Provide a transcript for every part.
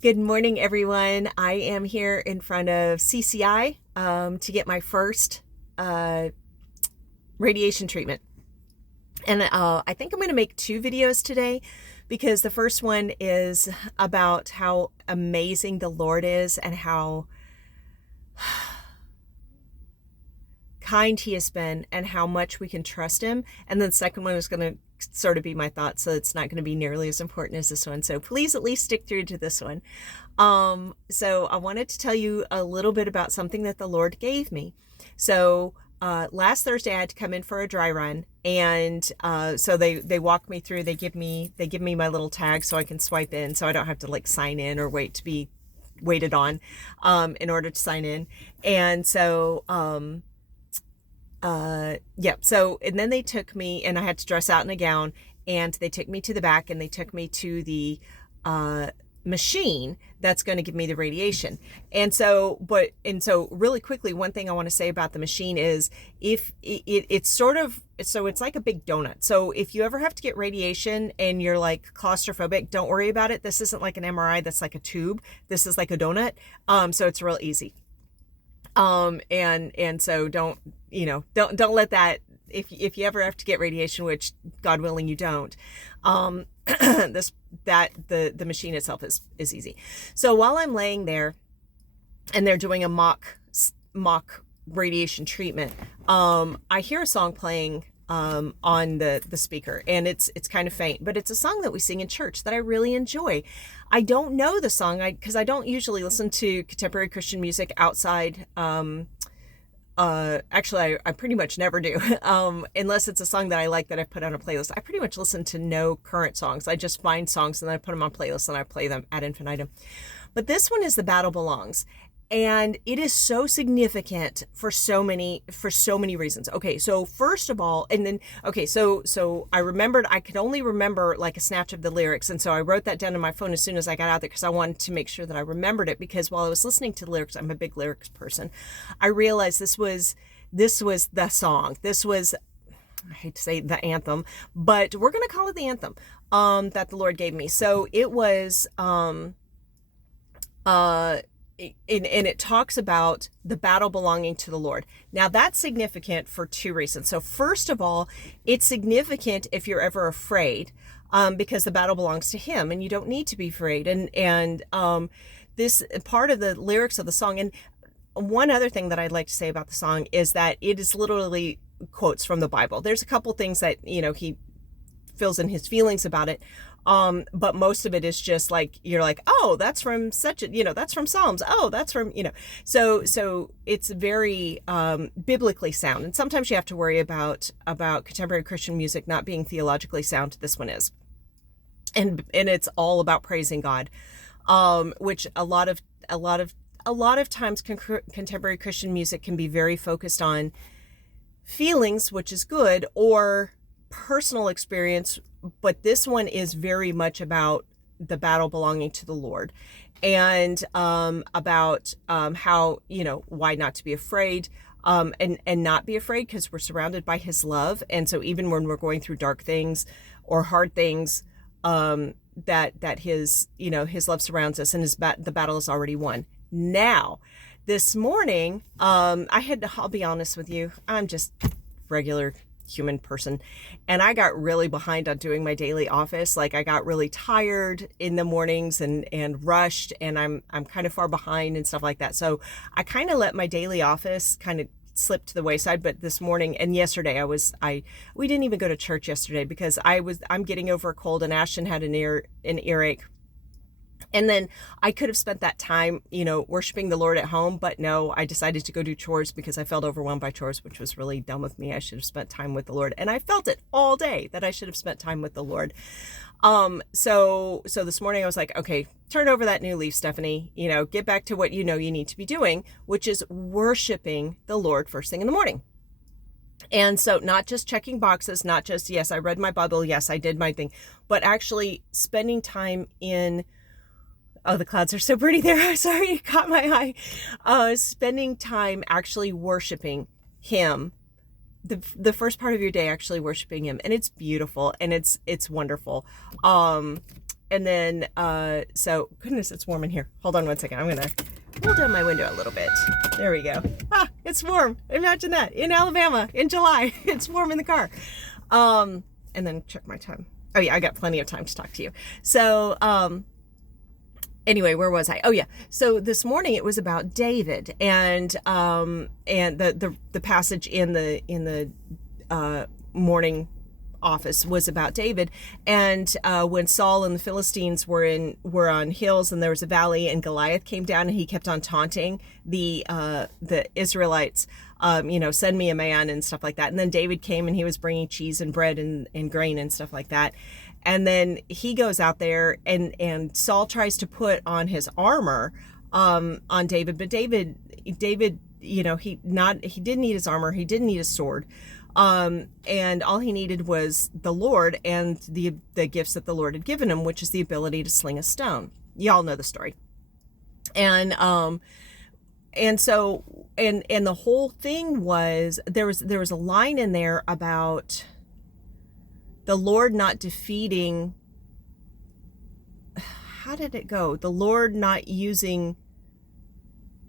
Good morning, everyone. I am here in front of CCI to get my first uh, radiation treatment. And I think I'm going to make two videos today because the first one is about how amazing the Lord is and how kind he has been and how much we can trust him. And then the second one is going to sort of be my thoughts, so it's not going to be nearly as important as this one. So please at least stick through to this one. So I wanted to tell you a little bit about something that the Lord gave me. So last Thursday I had to come in for a dry run, and so they walk me through. They give me my little tag so I can swipe in, so I don't have to like sign in or wait to be waited on in order to sign in. And so yeah, so and then they took me, and I had to dress out in a gown, and they took me to the back, and they took me to the machine that's going to give me the radiation. And so really quickly, one thing I want to say about the machine is if it's sort of, so it's like a big donut. So if you ever have to get radiation and you're like claustrophobic, don't worry about it. This isn't like an MRI that's like a tube. This is like a donut. So it's real easy. And so don't let that, if you ever have to get radiation, which God willing you don't, the machine itself is easy. So while I'm laying there and they're doing a mock radiation treatment, I hear a song playing on the speaker, and it's kind of faint, but it's a song that we sing in church that I really enjoy. I don't know the song because I don't usually listen to contemporary Christian music outside. Actually, I pretty much never do, unless it's a song that I like that I've put on a playlist. I pretty much listen to no current songs. I just find songs and then I put them on playlists and I play them ad infinitum. But this one is The Battle Belongs. And it is so significant for so many reasons. Okay, so first of all, and then, okay, so I could only remember like a snatch of the lyrics. And so I wrote that down on my phone as soon as I got out there because I wanted to make sure that I remembered it, because while I was listening to the lyrics, I'm a big lyrics person, I realized this was the song. This was, I hate to say the anthem, but we're going to call it the anthem, that the Lord gave me. So it was, and it talks about the battle belonging to the Lord. Now that's significant for two reasons. So first of all, it's significant if you're ever afraid, because the battle belongs to him and you don't need to be afraid. And this part of the lyrics of the song, and one other thing that I'd like to say about the song is that it is literally quotes from the Bible. There's a couple things that, he fills in his feelings about it. But most of it is just like, you're like, oh, that's from such a, that's from Psalms. Oh, that's from, so it's very, biblically sound. And sometimes you have to worry about contemporary Christian music not being theologically sound. This one is, and it's all about praising God, which a lot of times contemporary Christian music can be very focused on feelings, which is good, or personal experience, but this one is very much about the battle belonging to the Lord, and about how, why not to be afraid, and not be afraid because we're surrounded by his love. And so even when we're going through dark things or hard things, that his love surrounds us, and the battle is already won. Now, this morning, I'll be honest with you, I'm just regular human person, and I got really behind on doing my daily office. Like I got really tired in the mornings and rushed, and I'm kind of far behind and stuff like that. So I kind of let my daily office kind of slip to the wayside. But this morning and yesterday we didn't even go to church yesterday because I'm getting over a cold, and Ashton had an earache. And then I could have spent that time, worshiping the Lord at home, but no, I decided to go do chores because I felt overwhelmed by chores, which was really dumb of me. I should have spent time with the Lord. And I felt it all day that I should have spent time with the Lord. So this morning I was like, okay, turn over that new leaf, Stephanie, get back to what you need to be doing, which is worshiping the Lord first thing in the morning. And so not just checking boxes, not just, yes, I read my Bible, yes, I did my thing, but actually spending time in, oh, the clouds are so pretty there. Sorry, it caught my eye. Spending time actually worshiping him, the first part of your day actually worshiping him, and it's beautiful and it's wonderful. so goodness, it's warm in here. Hold on one second. I'm gonna pull down my window a little bit. There we go. It's warm. Imagine that in Alabama in July. It's warm in the car. And then check my time. Oh yeah, I got plenty of time to talk to you. So anyway, where was I? Oh yeah. So this morning it was about David and the passage in the morning office was about David, and when Saul and the Philistines were on hills and there was a valley, and Goliath came down and he kept on taunting the Israelites, send me a man and stuff like that. And then David came and he was bringing cheese and bread and grain and stuff like that. And then he goes out there and Saul tries to put on his armor on David, but David, he didn't need his armor, he didn't need his sword. And all he needed was the Lord and the gifts that the Lord had given him, which is the ability to sling a stone. Y'all know the story. And so the whole thing was, there was a line in there about the Lord not defeating, how did it go? The Lord not using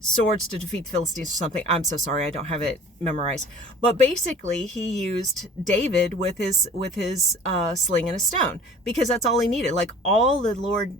swords to defeat the Philistines or something. I'm so sorry, I don't have it memorized. But basically, he used David with his sling and a stone, because that's all he needed. Like, all the Lord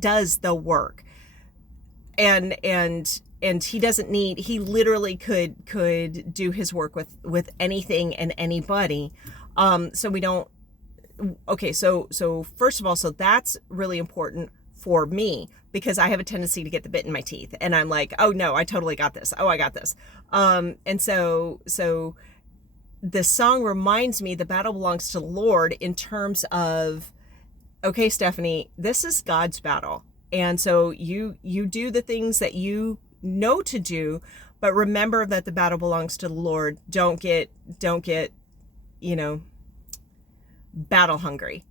does the work, and he doesn't need. He literally could do his work with anything and anybody. So we don't. Okay, so first of all, so that's really important for me, because I have a tendency to get the bit in my teeth, and I'm like, oh no, I totally got this. Oh, I got this. And so the song reminds me the battle belongs to the Lord, in terms of, okay, Stephanie, this is God's battle. And so you do the things that you know to do, but remember that the battle belongs to the Lord. Don't get, battle hungry,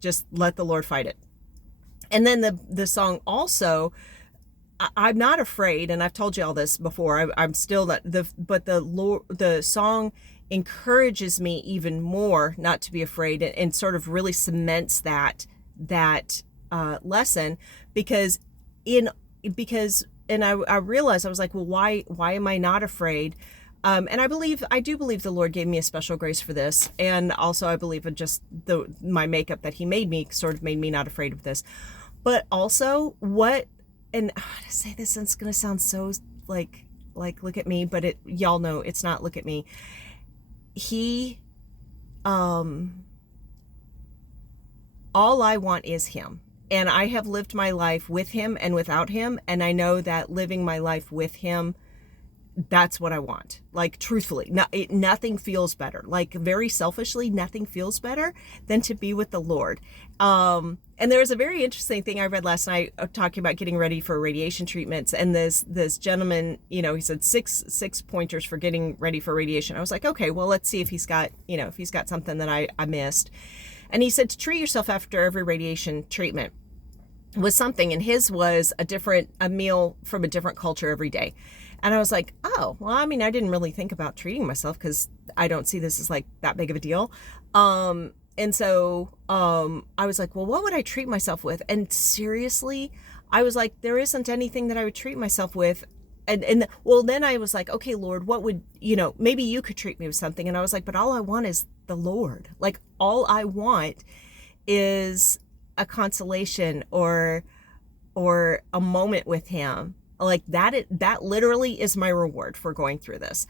just let the Lord fight it. And then the song also, I'm not afraid, and I've told you all this before. I'm still not but the song encourages me even more not to be afraid, and sort of really cements that lesson, because I realized, I was like, well, why am I not afraid? And I do believe the Lord gave me a special grace for this, and also I believe in just my makeup that He made me sort of made me not afraid of this. But also, and I want to say this, and it's going to sound so like look at me, but y'all know it's not look at me. All I want is Him. And I have lived my life with Him and without Him. And I know that living my life with Him, that's what I want. Like, truthfully, nothing feels better. Like, very selfishly, nothing feels better than to be with the Lord. And there was a very interesting thing I read last night talking about getting ready for radiation treatments. And this gentleman, he said six pointers for getting ready for radiation. I was like, okay, well, let's see if he's got something that I missed. And he said to treat yourself after every radiation treatment was something. And his was a meal from a different culture every day. And I was like, oh, well, I mean, I didn't really think about treating myself, because I don't see this as like that big of a deal. And so I was like, well, what would I treat myself with? And seriously, I was like, there isn't anything that I would treat myself with. And well, then I was like, okay, Lord, what would, maybe you could treat me with something. And I was like, but all I want is the Lord. Like, all I want is a consolation or a moment with Him. Like, that literally is my reward for going through this.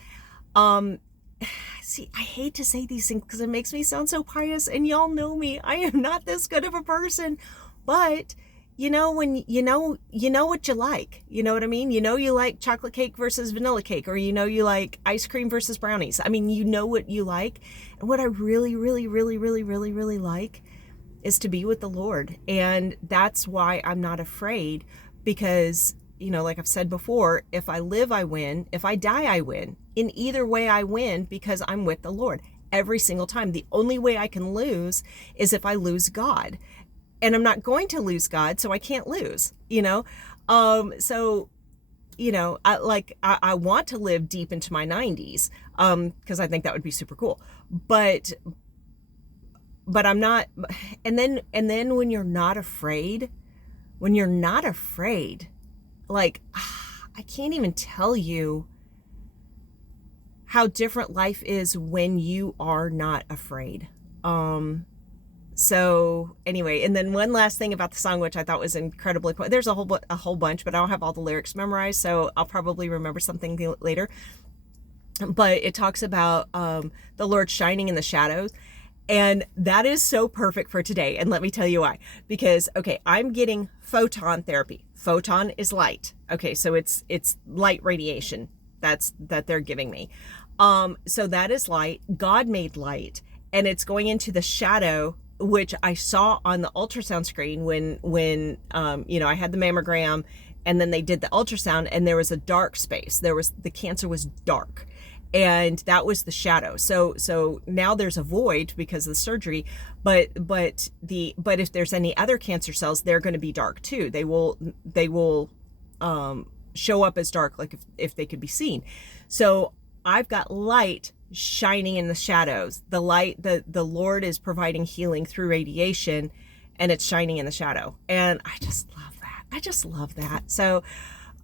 See, I hate to say these things because it makes me sound so pious, and y'all know me. I am not this good of a person, but when you know what you like, you know what I mean? You like chocolate cake versus vanilla cake, or you like ice cream versus brownies. I mean, you know what you like. And what I really, really, really, really, really, really like is to be with the Lord. And that's why I'm not afraid, because like I've said before, if I live, I win. If I die, I win. In either way, I win, because I'm with the Lord every single time. The only way I can lose is if I lose God. And I'm not going to lose God, so I can't lose, So, I want to live deep into my 90s, because I think that would be super cool. But but I'm not, and then when you're not afraid, like, I can't even tell you how different life is when you are not afraid. So anyway, and then one last thing about the song, which I thought was incredibly cool. There's a whole bunch, but I don't have all the lyrics memorized, so I'll probably remember something later. But it talks about the Lord shining in the shadows. And that is so perfect for today. And let me tell you why. Because, okay, I'm getting photon therapy. Photon is light. Okay, so it's light radiation that they're giving me. So that is light. God made light. And it's going into the shadow, which I saw on the ultrasound screen when I had the mammogram, and then they did the ultrasound, and there was a dark space. The cancer was dark. And that was the shadow. So now there's a void because of the surgery, but if there's any other cancer cells, they're going to be dark too. They will show up as dark, like if they could be seen. So I've got light shining in the shadows. The light, the Lord is providing healing through radiation, and it's shining in the shadow. And I just love that. So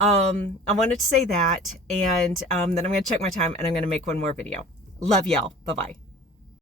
I wanted to say that, and then I'm going to check my time, and I'm going to make one more video. Love y'all. Bye-bye.